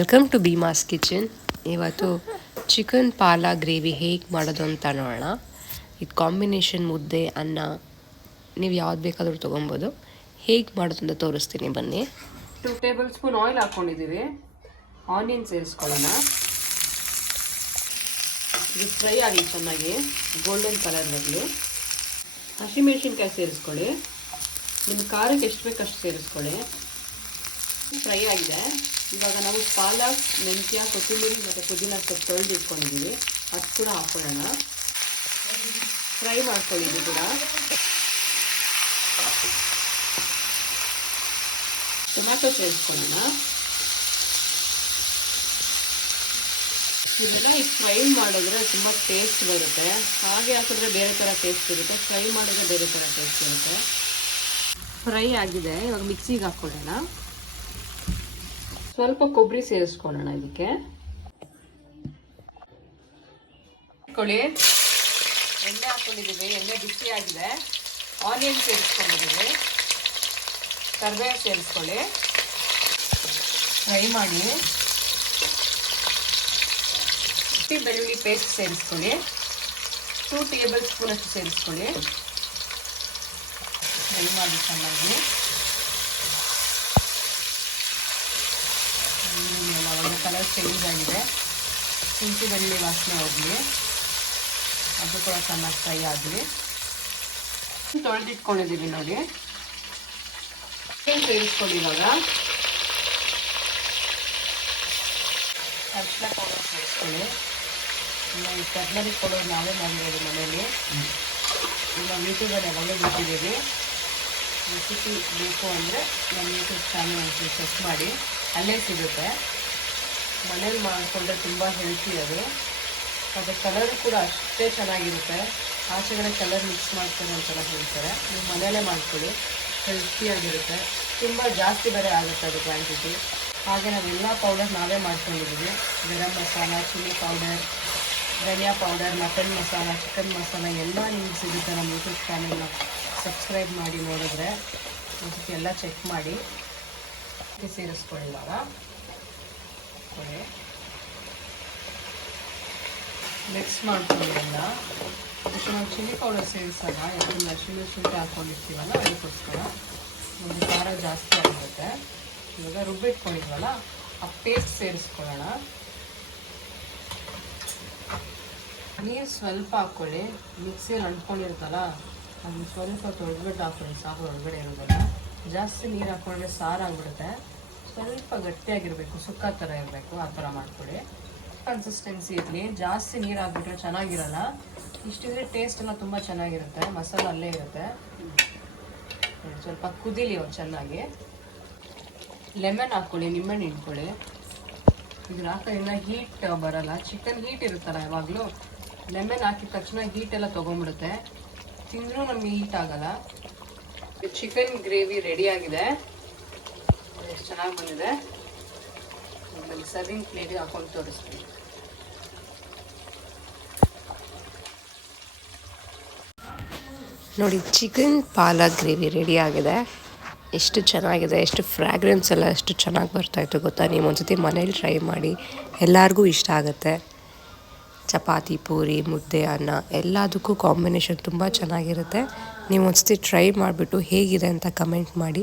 Welcome to Bheema's kitchen. ಇವತ್ತು chicken palak gravy ಹೇಗೆ ಮಾಡೋದು ಅಂತ ನೋಡೋಣ. ಇದು ಕಾಂಬಿನೇಷನ್ ಮುದ್ದೆ ಅನ್ನ ನೀವು ಯಾವ್ದು ಬೇಕಾದರೂ ತೊಗೊಬೋದು. ಹೇಗೆ ಮಾಡೋದು ಅಂತ ತೋರಿಸ್ತೀನಿ ಬನ್ನಿ. 2 ಟೇಬಲ್ ಸ್ಪೂನ್ ಆಯಿಲ್ ಹಾಕ್ಕೊಂಡಿದ್ದೀವಿ. ಆನಿಯನ್ ಸೇರಿಸ್ಕೊಳ್ಳೋಣ. ಇದು ಫ್ರೈ ಆಗಿ ಚೆನ್ನಾಗಿ ಗೋಲ್ಡನ್ ಕಲರ್ ಬರಲಿ. ಹಸಿಮೆಣಸಿನ್ಕಾಯಿ ಸೇರಿಸ್ಕೊಳ್ಳಿ. ನಿಮ್ಮ ಖಾರಕ್ಕೆ ಎಷ್ಟು ಬೇಕು ಅಷ್ಟು ಸೇರಿಸ್ಕೊಳ್ಳಿ. ಫ್ರೈ ಆಗಿದೆ. ಇವಾಗ ನಾವು ಪಾಲಕ್, ಮೆಂತ್ಯ, ಕೊತ್ತಂಬರಿ ಮತ್ತು ಪುದೀನ ಸೊಪ್ಪು ತೊಳೆದು ಇಟ್ಕೊಂಡಿದ್ದೀವಿ. ಅದು ಕೂಡ ಹಾಕ್ಕೊಳ್ಳೋಣ. ಫ್ರೈ ಮಾಡ್ಕೊಳ್ಳಿದ್ದು ಕೂಡ. ಟೊಮ್ಯಾಟೊ ಸೇರಿಸ್ಕೊಳ್ಳೋಣ. ಇದೆಲ್ಲ ಈಗ ಫ್ರೈ ಮಾಡಿದ್ರೆ ತುಂಬ ಟೇಸ್ಟ್ ಬರುತ್ತೆ. ಹಾಗೆ ಹಾಕಿದ್ರೆ ಬೇರೆ ಥರ ಟೇಸ್ಟ್ ಇರುತ್ತೆ, ಫ್ರೈ ಮಾಡಿದ್ರೆ ಬೇರೆ ಥರ ಟೇಸ್ಟ್ ಇರುತ್ತೆ. ಫ್ರೈ ಆಗಿದೆ. ಇವಾಗ ಮಿಕ್ಸಿಗೆ ಹಾಕ್ಕೊಳ್ಳೋಣ. ಸ್ವಲ್ಪ ಕೊಬ್ಬರಿ ಸೇರಿಸ್ಕೊಳ್ಳೋಣ. ಇದಕ್ಕೆ ಎಣ್ಣೆ ಹಾಕೊಂಡಿದ್ದೀವಿ. ಎಣ್ಣೆ ಬಿಸಿ ಆಗಿದೆ. ಆನಿಯನ್ ಸೇರಿಸ್ಕೊಂಡಿದ್ದೀವಿ. ಕರಿಬೇವು ಸೇರಿಸ್ಕೊಳ್ಳಿ. ಫ್ರೈ ಮಾಡಿ. ಬೆಳ್ಳುಳ್ಳಿ ಪೇಸ್ಟ್ ಸೇರಿಸ್ಕೊಳ್ಳಿ. 2 ಟೇಬಲ್ ಸ್ಪೂನ್ ಅಷ್ಟು ಸೇರಿಸ್ಕೊಳ್ಳಿ. ಫ್ರೈ ಮಾಡಿ ಚೆನ್ನಾಗಿ. ಒಳ್ಳೆ ಕಲರ್ ಚೇಂಜ್ ಆಗಿದೆ. ಶುಂಠಿ ಬೆಳ್ಳುಳ್ಳಿ ವಾಸನೆ ಹೋಗಲಿ. ಅದು ಕೂಡ ಚೆನ್ನಾಗಿ ಫ್ರೈ ಆಗಲಿ. ತೊಳೆದಿಟ್ಕೊಂಡಿದ್ದೀವಿ ನೋಡಿ. ಸೇರಿಸ್ಕೊಳ್ಳಿ. ಇವಾಗ ಅರಿಶಿನ ಪೌಡರ್ ಸೇರಿಸ್ಕೊಳ್ಳಿ. ಈ ಟರ್ಮರಿಕ್ ಪೌಡರ್ ನಾವೇ ಮಾಡಿರೋದು ಮನೆಯಲ್ಲಿ. ನಾವು ಯೂಟ್ಯೂಬಲ್ಲಿ ಯಾವಾಗಲೂ ಬಿಟ್ಟಿದ್ದೀವಿ. ರೆಸಿಪಿ ಬೇಕು ಅಂದರೆ ನಮ್ಮ ಯೂಟ್ಯೂಬ್ ಚಾನಲ್ ಚೆಕ್ ಮಾಡಿ, ಅಲ್ಲೇ ಸಿಗುತ್ತೆ. ಮನೇಲಿ ಮಾಡಿಕೊಂಡ್ರೆ ತುಂಬ ಹೆಲ್ತಿ ಅದು. ಮತ್ತು ಕಲರ್ ಕೂಡ ಅಷ್ಟೇ ಚೆನ್ನಾಗಿರುತ್ತೆ. ಆಚೆಗಡೆ ಕಲರ್ ಮಿಕ್ಸ್ ಮಾಡ್ತಾರೆ ಅಂತೆಲ್ಲ ಹೇಳ್ತಾರೆ. ನೀವು ಮನೆಯಲ್ಲೇ ಮಾಡ್ಕೊಳ್ಳಿ, ಹೆಲ್ತಿಯಾಗಿರುತ್ತೆ. ತುಂಬ ಜಾಸ್ತಿ ಬೇರೆ ಆಗುತ್ತೆ ಅದು ಕ್ವಾಂಟಿಟಿ. ಹಾಗೆ ನಾವೆಲ್ಲ ಪೌಡರ್ ನಾವೇ ಮಾಡ್ಕೊಂಡಿದ್ದೀವಿ. Garam masala, chilli powder, dhaniya powder, mutton masala, chicken masala ಎಲ್ಲ ನಿಮ್ಗೆ ಸಿಗುತ್ತೆ. ನಮ್ಮ ಯೂಟ್ಯೂಬ್ ಚಾನಲ್ನ ಸಬ್ಸ್ಕ್ರೈಬ್ ಮಾಡಿ ನೋಡಿದ್ರೆ ಅದಕ್ಕೆ ಎಲ್ಲ ಚೆಕ್ ಮಾಡಿ. ಸೇರಿಸ್ಕೊಳ್ಳಿ. ಇವಾಗ ಮಿಕ್ಸ್ ಮಾಡ್ಕೊಳ್ಳೋದ್ರಿಂದ ಅದಕ್ಕೆ ನಾವು ಚಿಲ್ಲಿ ಪೌಡರ್ ಸೇರಿಸೋಣ. ಯಾಕಂದರೆ ಹಸಿಮೆಣಸಿನ್ಕಾಯಿ ಹಾಕ್ಕೊಂಡಿರ್ತೀವಲ್ಲ, ಅದಕ್ಕೋಸ್ಕರ ಒಂದು ಖಾರ ಜಾಸ್ತಿ ಆಗಿರುತ್ತೆ. ಇವಾಗ ರುಬ್ಬಿಟ್ಕೊಂಡಿದ್ವಲ್ಲ, ಆ ಪೇಸ್ಟ್ ಸೇರಿಸ್ಕೊಳ್ಳೋಣ. ನೀರು ಸ್ವಲ್ಪ ಹಾಕ್ಕೊಳ್ಳಿ. ಮಿಕ್ಸಿಯಲ್ಲಿ ಅಂಟ್ಕೊಂಡಿರುತ್ತಲ್ಲ, ಅದನ್ನು ಸ್ವಲ್ಪ ತೊಳೆದ್ಬಿಟ್ಟು ಹಾಕ್ಕೊಳ್ಳಿ ಸಾಕು. ಒಳಗಡೆ ಇರೋದಲ್ಲ ಜಾಸ್ತಿ ನೀರು ಹಾಕ್ಕೊಂಡ್ರೆ ಸಾರು ಆಗಿಬಿಡುತ್ತೆ. ಸ್ವಲ್ಪ ಗಟ್ಟಿಯಾಗಿರಬೇಕು, ಸುಕ್ಕ ಥರ ಇರಬೇಕು. ಆ ಥರ ಮಾಡ್ಕೊಳ್ಳಿ. ಕನ್ಸಿಸ್ಟೆನ್ಸಿ ಇರಲಿ. ಜಾಸ್ತಿ ನೀರು ಹಾಕ್ಬಿಟ್ರೆ ಚೆನ್ನಾಗಿರಲ್ಲ. ಇಷ್ಟಿದ್ರೆ ಟೇಸ್ಟ್ ಎಲ್ಲ ತುಂಬ ಚೆನ್ನಾಗಿರುತ್ತೆ. ಮಸಾಲ ಅಲ್ಲೇ ಇರುತ್ತೆ. ಸ್ವಲ್ಪ ಕುದೀಲಿ ಒಂದು ಚೆನ್ನಾಗಿ. ಲೆಮನ್ ಹಾಕ್ಕೊಳ್ಳಿ, ನಿಂಬೆಹಣ್ಣು ಹಿಂಡ್ಕೊಳ್ಳಿ. ಇದನ್ನ ಹಾಕೋದ್ರಿಂದ ಹೀಟ್ ಬರಲ್ಲ. ಚಿಕನ್ ಹೀಟ್ ಇರುತ್ತಲ್ಲ ಯಾವಾಗಲೂ, ಲೆಮನ್ ಹಾಕಿದ ತಕ್ಷಣ ಹೀಟೆಲ್ಲ ತೊಗೊಂಡ್ಬಿಡುತ್ತೆ. ತಿಂದರೂ ನಮಗೆ ಹೀಟ್ ಆಗಲ್ಲ. ಚಿಕನ್ ಗ್ರೇವಿ ರೆಡಿ ಆಗಿದೆ. ಎಷ್ಟು ಚೆನ್ನಾಗಿ ಬಂದಿದೆ. ಆಮೇಲೆ ಸರ್ವಿಂಗ್ ಪ್ಲೇಟಿಗೆ ಹಾಕೊಂಡು ತೋರಿಸ್ತೀನಿ. ನೋಡಿ, ಚಿಕನ್ ಪಾಲಕ್ ಗ್ರೇವಿ ರೆಡಿ ಆಗಿದೆ. ಎಷ್ಟು ಚೆನ್ನಾಗಿದೆ, ಎಷ್ಟು ಫ್ರ್ಯಾಗ್ರೆನ್ಸ್ ಎಲ್ಲ ಎಷ್ಟು ಚೆನ್ನಾಗಿ ಬರ್ತಾಯಿತ್ತು ಗೊತ್ತಾ. ನೀವು ಒಂದ್ಸತಿ ಮನೇಲಿ ಟ್ರೈ ಮಾಡಿ, ಎಲ್ಲರಿಗೂ ಇಷ್ಟ ಆಗುತ್ತೆ. ಚಪಾತಿ, ಪೂರಿ, ಮುದ್ದೆ, ಅನ್ನ ಎಲ್ಲದಕ್ಕೂ ಕಾಂಬಿನೇಷನ್ ತುಂಬ ಚೆನ್ನಾಗಿರುತ್ತೆ. ನೀವು ಒಂದ್ಸತಿ ಟ್ರೈ ಮಾಡಿಬಿಟ್ಟು ಹೇಗಿದೆ ಅಂತ ಕಮೆಂಟ್ ಮಾಡಿ.